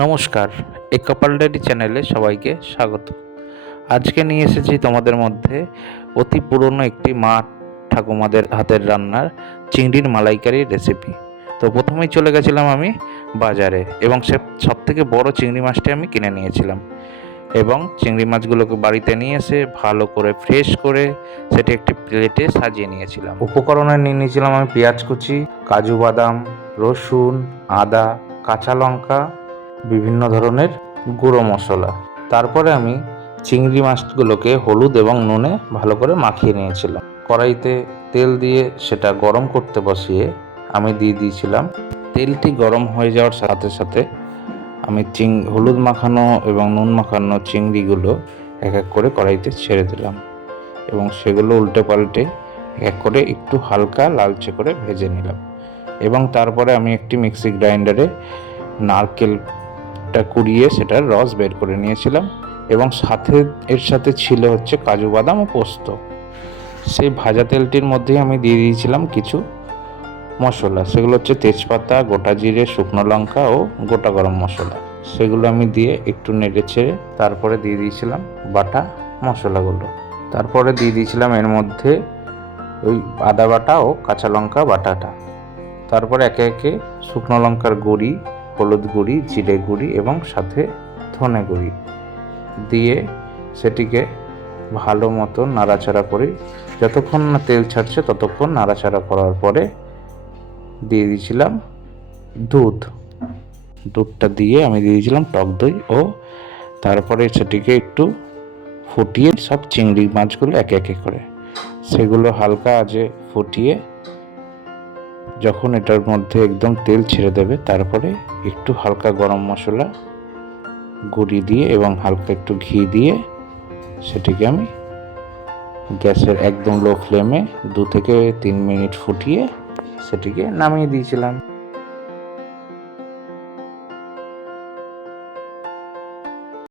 নমস্কার, এই কপাল ডায়েরি চ্যানেলে সবাইকে স্বাগত। আজকে নিয়ে এসেছি তোমাদের মধ্যে অতি পুরনো একটি মা ঠাকুমাদের হাতের রান্নার চিংড়ির মালাইকারির রেসিপি। তো প্রথমেই চলে গেছিলাম আমি বাজারে এবং সব থেকে বড় চিংড়ি মাছটি আমি কিনে নিয়েছিলাম এবং চিংড়ি মাছগুলোকে বাড়িতে নিয়ে এসে ভালো করে ফ্রেশ করে সেটি একটি প্লেটে সাজিয়ে নিয়েছিলাম। উপকরণে নিয়ে নিয়েছিলাম আমি পেঁয়াজ কুচি, কাজু বাদাম, রসুন, আদা, কাঁচা লঙ্কা, বিভিন্ন ধরনের গুঁড়ো মশলা। তারপরে আমি চিংড়ি মাছগুলোকে হলুদ এবং নুনে ভালো করে মাখিয়ে নিয়েছিলাম। কড়াইতে তেল দিয়ে সেটা গরম করতে বসিয়ে আমি দিয়ে দিয়েছিলাম। তেলটি গরম হয়ে যাওয়ার সাথে সাথে আমি হলুদ মাখানো এবং নুন মাখানো চিংড়িগুলো এক এক করে কড়াইতে ছেড়ে দিলাম এবং সেগুলো উল্টে পাল্টে এক করে একটু হালকা লালচে করে ভেজে নিলাম এবং তারপরে আমি একটি মিক্সি গ্রাইন্ডারে নারকেলটা কুড়িয়ে সেটার রস বের করে নিয়েছিলাম এবং এর সাথে ছিল হচ্ছে কাজু বাদাম ও পোস্ত। সেই ভাজা তেলটির মধ্যেই আমি দিয়ে দিয়েছিলাম কিছু মশলা, সেগুলো হচ্ছে তেজপাতা, গোটা জিরে, শুকনো লঙ্কা ও গোটা গরম মশলা। সেগুলো আমি দিয়ে একটু নেড়ে ছেড়ে তারপরে দিয়ে দিয়েছিলাম বাটা মশলাগুলো। তারপরে দিয়ে দিয়েছিলাম এর মধ্যে ওই আদা বাটা ও কাঁচা লঙ্কা বাটাটা। তারপরে একে একে শুকনো লঙ্কার গুঁড়ি, হলুদ গুঁড়ি, জিরে গুঁড়ি এবং সাথে ধনে গুঁড়ি দিয়ে সেটিকে ভালো মতো নাড়াচাড়া করি। যতক্ষণ না তেল ছাড়ছে ততক্ষণ নাড়াচাড়া করার পরে দিয়ে দিয়েছিলাম দুধটা দিয়ে আমি দিয়ে দিয়েছিলাম টক দই ও তারপরে সেটিকে একটু ফুটিয়ে সব চিংড়ি মাছগুলো একে একে করে সেগুলো হালকা আঁচে ফুটিয়ে যখন এটার মধ্যে একদম তেল ছেড়ে দেবে তারপরে একটু হালকা গরম মশলা গুঁড়ি দিয়ে এবং হালকা একটু ঘি দিয়ে সেটিকে আমি গ্যাসের একদম লো ফ্লেমে 2 থেকে 3 মিনিট ফুটিয়ে সেটিকে নামিয়ে দিয়েছিলাম।